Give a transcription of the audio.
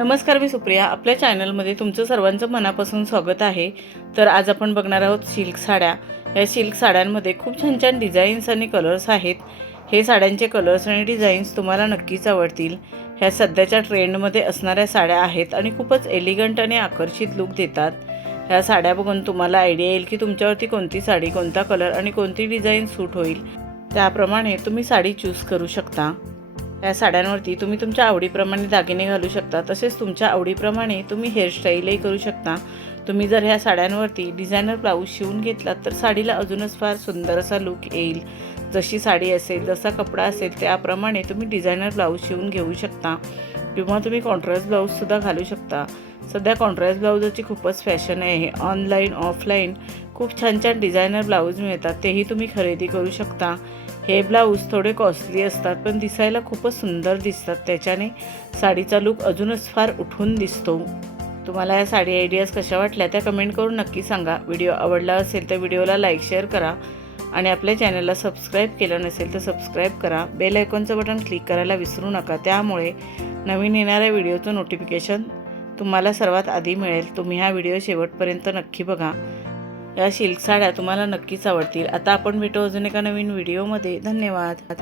नमस्कार, मी सुप्रिया. आपल्या चॅनलमध्ये तुमचं सर्वांचं मनापासून स्वागत आहे. तर आज आपण बघणार आहोत सिल्क साड्या. या सिल्क साड्यांमध्ये खूप छान छान डिझाईन्स आणि कलर्स आहेत. हे साड्यांचे कलर्स आणि डिझाईन्स तुम्हाला नक्कीच आवडतील. ह्या सध्याच्या ट्रेंडमध्ये असणाऱ्या साड्या आहेत आणि खूपच एलिगंट आणि आकर्षित लुक देतात. ह्या साड्या बघून तुम्हाला आयडिया येईल की तुमच्यावरती कोणती साडी, कोणता कलर आणि कोणती डिझाईन सूट होईल. त्याप्रमाणे तुम्ही साडी चूज करू शकता. या साड्यांवरती तुम्ही तुमच्या आवडीप्रमाणे दागिने घालू शकता. तसेच तुमच्या आवडीप्रमाणे तुम्ही हेअरस्टाईलही करू शकता. तुम्ही जर ह्या साड्यांवरती डिझायनर ब्लाऊज शिवून घेतलात तर साडीला अजूनच फार सुंदर असा लुक येईल. जशी साडी असेल, जसा कपडा असेल त्याप्रमाणे तुम्ही डिझायनर ब्लाऊज शिवून घेऊ शकता किंवा तुम्ही कॉन्ट्रास्ट ब्लाऊजसुद्धा घालू शकता. सध्या कॉन्ट्रास्ट ब्लाऊजची खूपच फॅशन आहे. ऑनलाईन, ऑफलाईन खूप छान छान डिझायनर ब्लाऊज मिळतात, तेही तुम्ही खरेदी करू शकता. हे ब्लाऊज थोडे कॉस्टली असतात पण दिसायला खूपच सुंदर दिसतात. त्याच्याने साडीचा लुक अजूनच फार उठून दिसतो. तुम्हाला या साडी आयडियाज कशा वाटल्या त्या कमेंट करून नक्की सांगा. व्हिडिओ आवडला असेल तर व्हिडिओला लाईक, शेअर करा आणि आपल्या चॅनलला सबस्क्राईब केलं नसेल तर सबस्क्राईब करा. बेल आयकॉनचं बटन क्लिक करायला विसरू नका. त्यामुळे नवीन येणाऱ्या व्हिडिओचं नोटिफिकेशन तुम्हाला सर्वात आधी मिळेल. तुम्ही हा व्हिडिओ शेवटपर्यंत नक्की बघा. या सिल्क साड्या तुम्हाला नक्कीच आवडतील. आता आपण भेटू अजून एका नवीन व्हिडिओमध्ये. धन्यवाद.